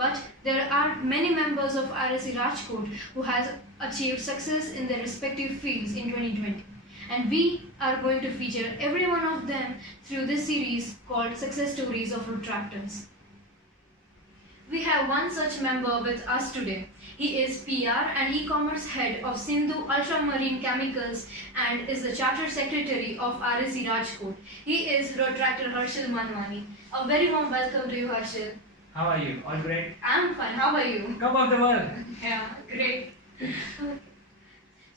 But there are many members of RSC Rajkot who has achieved success in their respective fields in 2020. And we are going to feature every one of them through this series called Success Stories of Retractors. We have one such member with us today. He is PR and e-commerce head of Sindhu Ultramarine Chemicals and is the charter secretary of RSC Rajkot. He is Retractor Harshil Manwani. A very warm welcome to you, Harshil. How are you? All great? I'm fine. How are you? Top of the world. Yeah, great.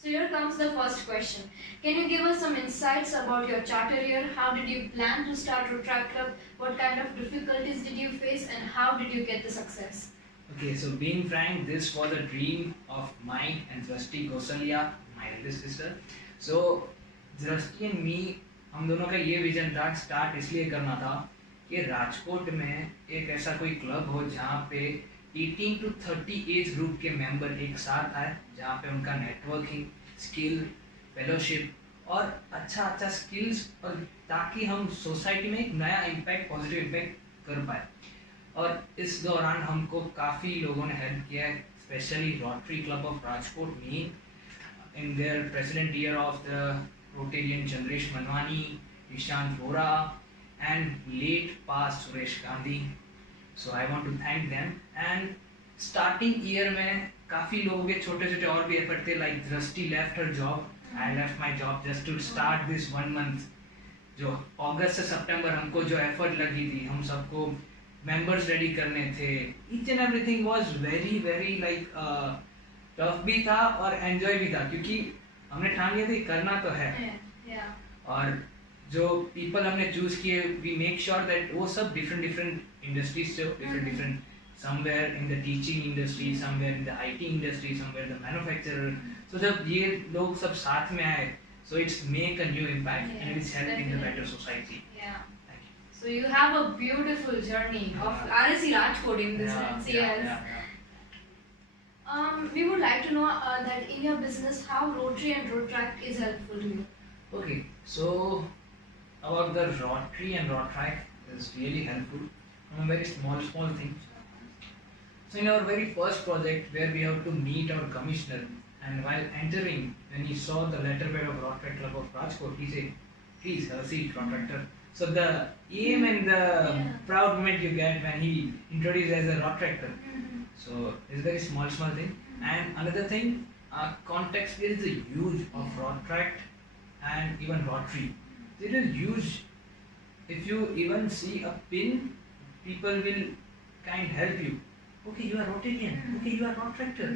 So here comes the first question. Can you give us some insights about your charter year? How did you plan to start Retract Club? What kind of difficulties did you face and how did you get the success? Okay, so being frank, this was a dream of mine and Drashti Gosalia, my eldest sister. So Drashti and me, हम दोनों का ये vision था start इसलिए करना था कि राजकोट में एक ऐसा कोई क्लब हो जहाँ पे 18 to 30 एज ग्रुप के मेंबर एक साथ आए, जहाँ पे उनका नेटवर्किंग स्किल फेलोशिप और अच्छा स्किल्स, और ताकि हम सोसाइटी में एक नया इम्पैक्ट पॉजिटिव इम्पैक्ट कर पाए। और इस दौरान हमको काफ़ी लोगों ने हेल्प किया है, specially Rotary Club of Rajkot mean in there president year of the Rotarian Chandresh Manwani, Ishant Vora and late past Suresh Gandhi. So I want to thank them. And starting year में काफ़ी लोगों के छोटे और भी एफर्ट थे, like Drishti left her job, I left my job just to start this 1 month। जो अगस्त से सितंबर हमको जो एफर्ट लगी थी, हम सबको मेंबर्स रेडी करने थे, each and everything was very like tough भी था और एंजॉय भी था, क्योंकि हमने ठान लिया था करना तो है। और जो पीपल हमने चूज किए, वी मेक श्योर दैट वो सब डिफरेंट इंडस्ट्रीज से, different somewhere in the teaching industry, somewhere in the IT industry, somewhere the manufacturer. So जब ये लोग सब साथ में आए, so it's make a new impact and it's helping the better society. Yeah. Thank you. So you have a beautiful journey of RSC Rajkot in this sense. Yes. We would like to know that in your business, how Rotary and Rotract is helpful to you. Okay, so about the Rotary and Rotract is really helpful from a very small things. So in our very first project where we have to meet our commissioner, and while entering, when he saw the letterhead of Rotract Club of Rajkot, he said, "Please have a seat, Rotractor." So the aim and the proud moment you get when he introduced as a Rotractor. So it's a very small thing. And another thing, context is a huge of Rotract and even Rotary. It is huge. If you even see a pin, people will kind help you. Okay, you are Rotarian. Okay, you are Rotractor.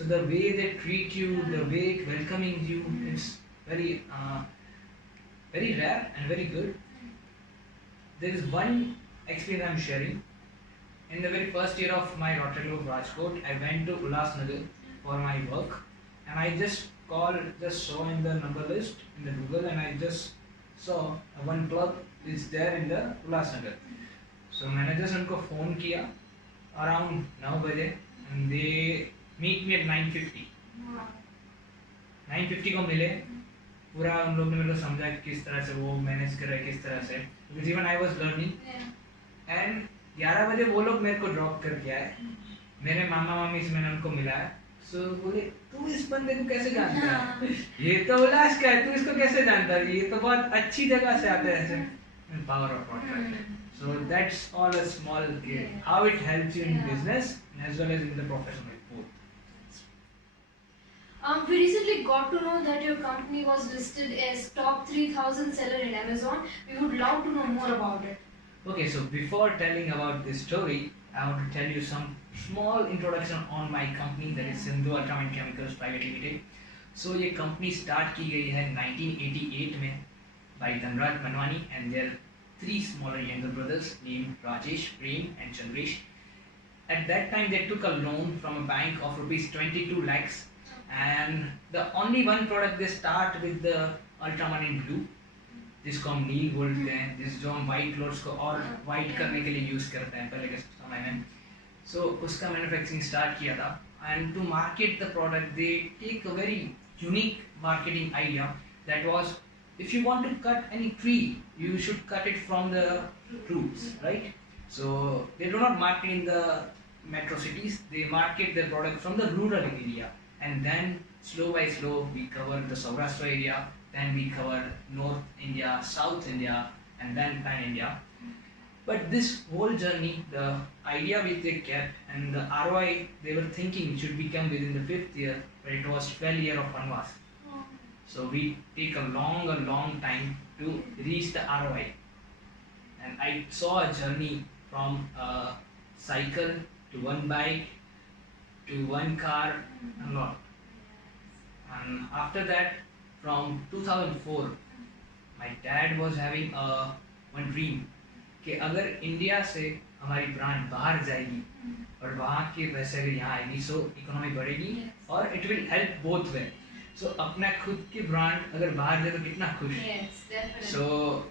So the way they treat you, the way welcoming you, it's very rare and very good. There is one experience I'm sharing. In the very first year of my Rotary Club of Rajkot, I went to Ulhasnagar for my work, and I just saw in the number list in the Google, and I just saw one club is there in the Ulhasnagar. So मैंने just उनको phone किया around 9 बजे, and they meet me at 9:50. 9:50 को मिले, पूरा उन लोग ने मेरे को समझा कि किस तरह से वो मैनेज कर रहे हैं, किस तरह से, because even I was learning. And 11 बजे वो लोग मेरे को ड्रॉप करके आए, मेरे मामा मामी से मैंने उनको मिलाया। सो बोले, तू इस बंदे को कैसे जानता है? ये तो उल्लास का है, तू इसको कैसे जानता है? ये तो बहुत अच्छी जगह से आता है ऐसे। Power of Rotract. So that's all a small how it helps you in business as well as in the professional both. We recently got to know that your company was listed as top 3,000 seller in Amazon. We would love to know more about it. Okay, so before telling about this story, I want to tell you some small introduction on my company, that is Sindhu Ultramarine Chemicals Private Limited. So ये company start की गई है 1988 में by Dhanraj Manwani and their 3 smaller younger brothers named Rajesh, Prem and Chandresh. At that time they took a loan from a bank of rupees 22 lakhs, and the only one product they start with the ultramarine blue, जिसको हम नील बोलते हैं, जिस जो हम white clothes को और white करने के लिए use करते हैं पहले के समय में। So उसका manufacturing start किया था, and to market the product they take a very unique marketing idea, that was, if you want to cut any tree, you should cut it from the roots, right? So they do not market in the metro cities, they market their product from the rural area, and then slow by slow we cover the Saurashtra area, then we cover North India, South India, and then Pan India. But this whole journey, the idea which they kept and the ROI they were thinking should become within the 5th year, but it was 12 year of Vanvas. So we take a long time to reach the ROI. And I saw a journey from a cycle to one bike to one car and lot. And after that, from 2004, my dad was having one dream कि अगर India से हमारी brand बाहर जाएगी और वहाँ के पैसे अगर यहाँ आएगी सो इकोनॉमी बढ़ेगी और it will help both way. So अपना खुद की ब्रांड अगर बाहर जाए तो कितना खुश. So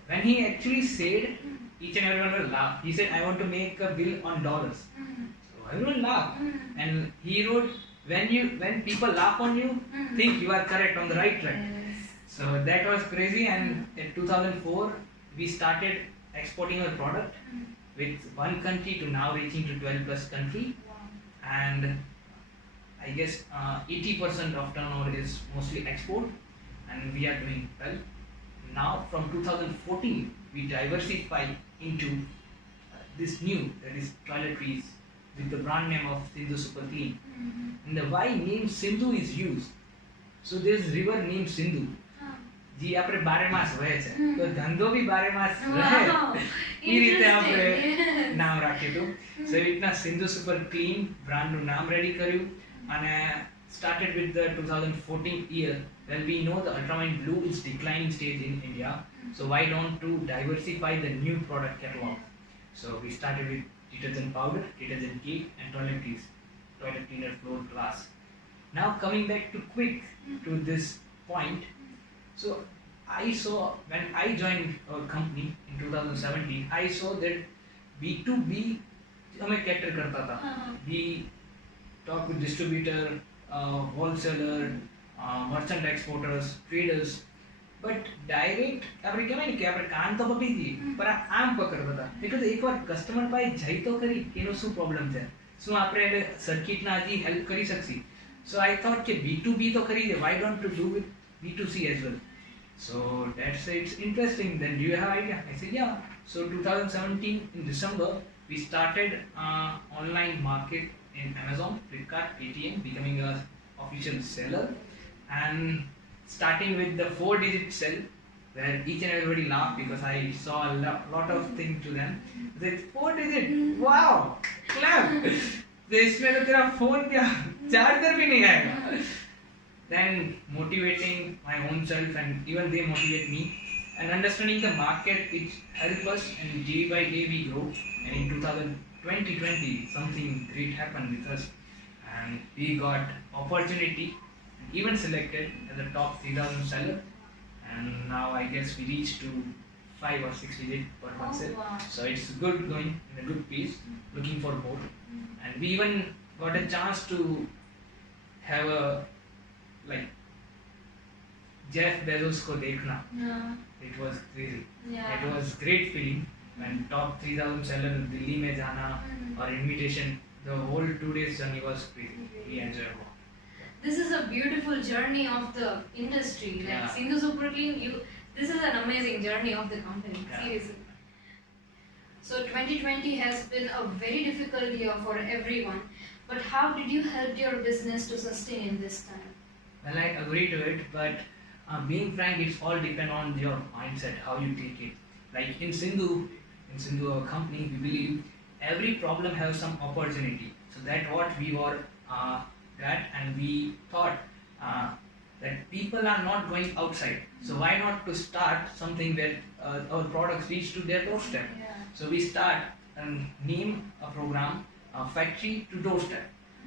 when he actually said each and everyone will laugh. He said, I want to make a bill on dollars. So everyone laughed. And he wrote, when people laugh on you, think you are correct on the right track. So that was crazy. And in 2004, we started exporting our product with one country to now reaching to 12 plus country. And I guess 80% of turnover is mostly export, and we are doing well. Now from 2014, we diversify into this new, that is toiletries, with the brand name of Sindhu Super Clean. And the why name Sindhu is used. So there is river named Sindhu. जी આપણે બારે માસ રહે છે તો ધંધો બી બારે માસ રહે એ રીતે આપણે નામ રાખ્યું હતું. સો એ રીતના સિંધુ સુપર ક્લીન બ્રાન્ડનું નામ રેડી કર્યું અને started with the 2014 year when we know the ultramarine blue is declining stage in India. So why don't to diversify the new product catalog? So we started with detergent powder, detergent kit, and toiletries, toilet cleaner, floor glass. Now coming back to quick to this point. So I saw when I joined our company in 2017, I saw that B2B हमें cater करता था. We talk with distributor, wholesaler, merchant exporters, traders. But direct આપણે કહેવાય ને કે આપણે કાન તો પકડી દઈએ પણ આમ પકડતા હતા. એટલે તો એકવાર કસ્ટમર પાસે જઈ તો ખરી કે એનો શું પ્રોબ્લેમ છે, શું આપણે એને સર્કિટના હજી હેલ્પ કરી શકશી. So I thought કે B2B તો કરી દે, why don't you do with B2C as well? So that's it's interesting. Then do you have idea? I said yeah. So 2017 in December we started online market in Amazon, Flipkart, Paytm, becoming a official seller and starting with the 4-digit cell where each and everybody laughed because I saw a lot of things to them. They 4-digit, wow, clap. तो इसमें तो तेरा phone क्या charger भी नहीं आएगा. Then motivating my own self and even they motivate me and understanding the market which help us, and day by day we grow. And in 2020 something great happened with us and we got opportunity and even selected as the top 3000 seller, and now I guess we reached to 5 or 6 digit per month sale. Wow. So it's good going in a good pace, looking for more. And we even got a chance to have a like Jeff Bezos ko dekhna. It was crazy. It was great feeling when top 3000 seller Delhi mein jana or invitation. The whole 2 days journey was crazy. We enjoyed it. This is a beautiful journey of the industry. Like Yeah. Sindhu Super Clean, this is an amazing journey of the company. Yeah. Seriously. So 2020 has been a very difficult year for everyone. But how did you help your business to sustain in this time? Well, I agree to it, but being frank, it's all depend on your mindset, how you take it. Like in Sindhu our company, we believe every problem has some opportunity. So that's what we were that, and we thought that people are not going outside. So why not to start something where our products reach to their doorstep? So we start and name a program, factory to doorstep,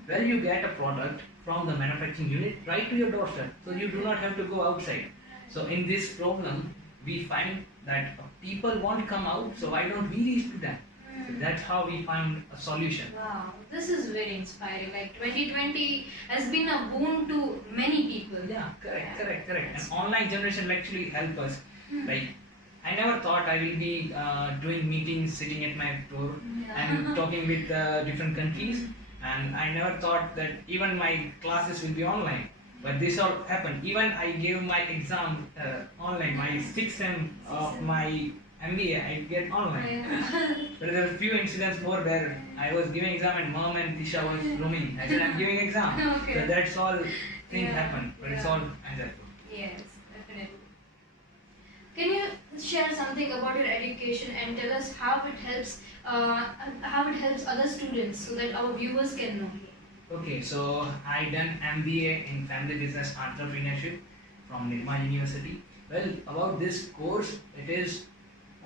where you get a product from the manufacturing unit right to your doorstep. So you do not have to go outside. So in this problem, we find that people won't come out. So why don't we reach to them? So that's how we found a solution. Wow, this is very inspiring. Like 2020 has been a boon to many people. Yeah, correct. And online generation will actually help us. Like I never thought I will be doing meetings, sitting at my door and talking with different countries. And I never thought that even my classes will be online. But this all happened. Even I gave my exam online. My 6th sem of my MBA I get online. But there were few incidents more where I was giving exam and mom and Disha was roaming. I said I'm giving exam. Okay. So that's all things Yeah. happen. But it's Yeah. all enjoyable. Yes, definitely. Can you share something about your education and tell us how it helps other students so that our viewers can know? Okay, so I done MBA in Family Business Entrepreneurship from Nirma University. Well, about this course, it is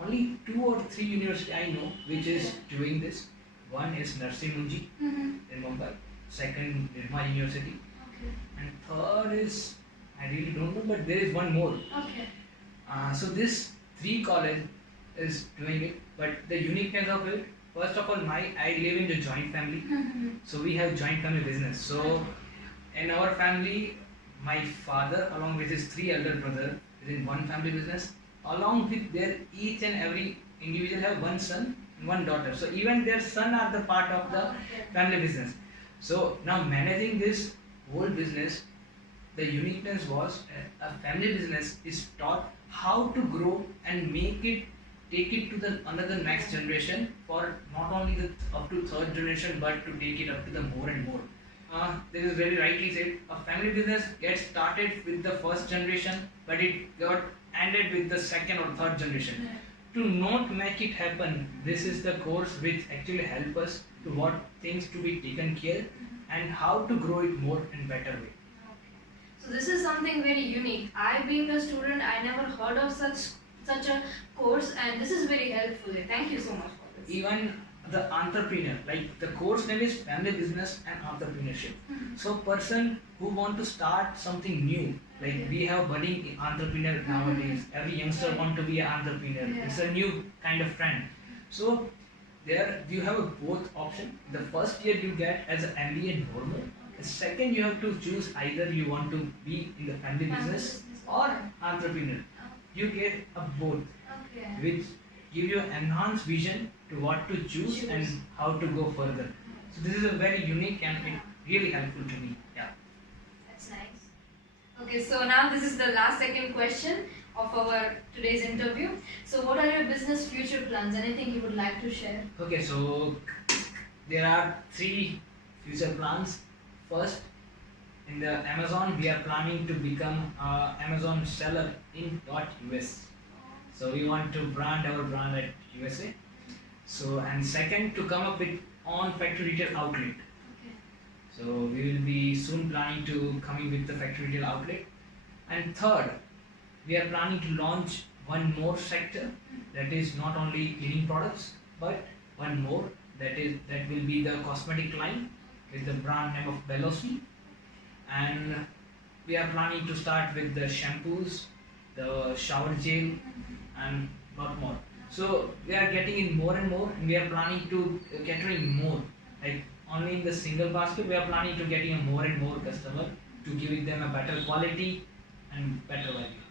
only 2 or 3 universities I know which is doing this. One is Nursing Munji in Mumbai, second Nirma University, Okay. and third is I really don't know, but there is one more. Okay. So this 3 college is doing it, but the uniqueness of it, first of all, I live in a joint family. So we have joint family business. So in our family, my father along with his 3 elder brothers is in one family business. Along with their each and every individual have one son and one daughter. So even their son are the part of the family business. So now managing this whole business, the uniqueness was a family business is taught how to grow and take it to the another next generation for not only the up to 3rd generation but to take it up to the more and more. This is very rightly said. A family business gets started with the 1st generation, but it got ended with the 2nd or 3rd generation. To not make it happen, this is the course which actually help us to what things to be taken care and how to grow it more and better way. So this is something very unique. I, being a student, I never heard of such a course, and this is very helpful. Thank you so much for this. Even the entrepreneur, like the course name is Family Business and Entrepreneurship. So person who want to start something new, like we have budding entrepreneur nowadays. Every youngster want to be an entrepreneur. Yeah. It's a new kind of trend. So there you have a both option. The first year you get as an MBA normal. The second you have to choose either you want to be in the family business or entrepreneur. You get a both, Okay. which give you enhanced vision to what to choose and how to go further. So this is a very unique and it really helpful to me. Yeah. That's nice. Okay, so now this is the last second question of our today's interview. So what are your business future plans? Anything you would like to share? Okay, so there are 3 future plans. First, in the Amazon, we are planning to become Amazon seller in .us. So we want to brand our brand at USA. So and second, to come up with on factory retail outlet. Okay. So we will be soon planning to coming with the factory retail outlet. And third, we are planning to launch one more sector that is not only cleaning products, but one more that will be the cosmetic line with the brand name of Velocity. And we are planning to start with the shampoos, the shower gel, and lot more. So we are getting in more and more, and we are planning to catering more. Like only in the single basket, we are planning to getting a more and more customer to giving them a better quality and better value.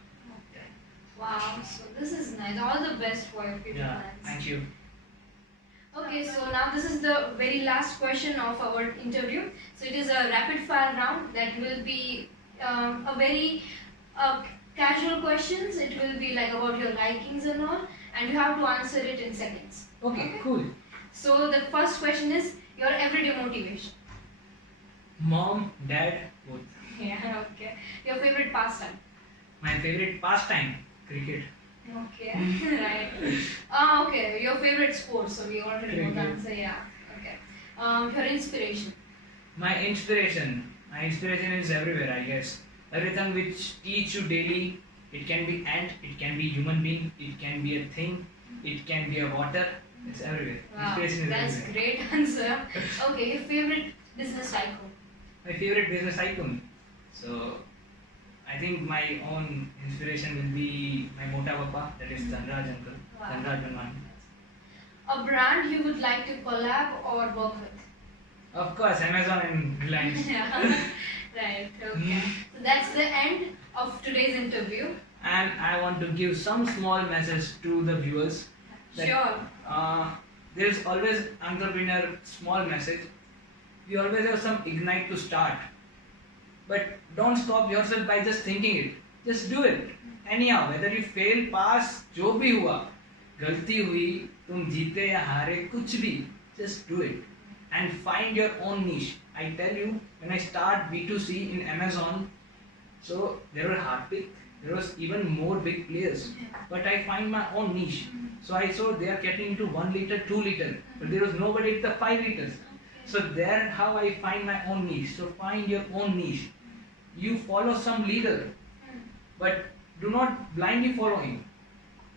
Wow, so this is nice. All the best for your future Yeah, plans. thank you. Okay, so now this is the very last question of our interview. So it is a rapid fire round that will be a very casual questions. It will be like about your likings and all, and you have to answer it in seconds. Okay, cool. So the first question is your everyday motivation. Mom, dad, both. Yeah, okay. Your favorite pastime. My favorite pastime, cricket. Okay, right. Okay. Your favorite sport. So we already know the Cricket. answer. Yeah. Okay. Your inspiration. My inspiration is everywhere, I guess. Everything which teach you daily. It can be ant, it can be human being, it can be a thing, it can be a water. It's everywhere. Wow, Inspiration is that's everywhere. great answer. Okay, your favorite business icon. My favorite business icon. So I think my own inspiration will be my Mota Papa, that is Dhanraj uncle, Wow. Dhanraj Manman. A brand you would like to collab or work with. Of course, Amazon and Reliance. Yeah. Right. Okay. So that's the end of today's interview. and I want to give some small message to the viewers. That, Sure. there is always entrepreneur small message. We always have some ignite to start, but don't stop yourself by just thinking it. Just do it. Anyhow, whether you fail, pass, जो भी हुआ, गलती हुई, तुम जीते या हारे, कुछ भी, just do it and find your own niche. I tell you, when I start B2C in Amazon, so there were Harpic, there was even more big players, but I find my own niche. So I saw they are getting into 1 liter, 2 liter, but there was nobody at the 5 liters. So there how I find my own niche. So find your own niche. You follow some leader, but do not blindly follow him.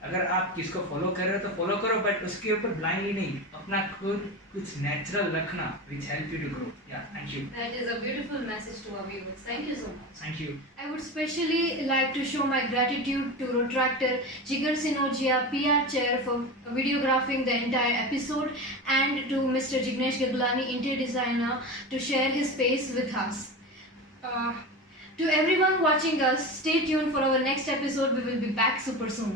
अगर आप किसको follow कर रहे हो तो follow करो, but उसके ऊपर ब्लाइंडली नहीं, अपना खुद कुछ नेचुरल रखना, which help you to grow. Yeah, thank you. That is a beautiful message to our viewers. Thank you so much. Thank you. I would especially like to show my gratitude to Rotractor Jigar Sinojia, PR Chair, for videographing the entire episode, and to Mr. Jignesh Gaglani, interior designer, to share his space with us. To everyone watching us, stay tuned for our next episode. We will be back super soon.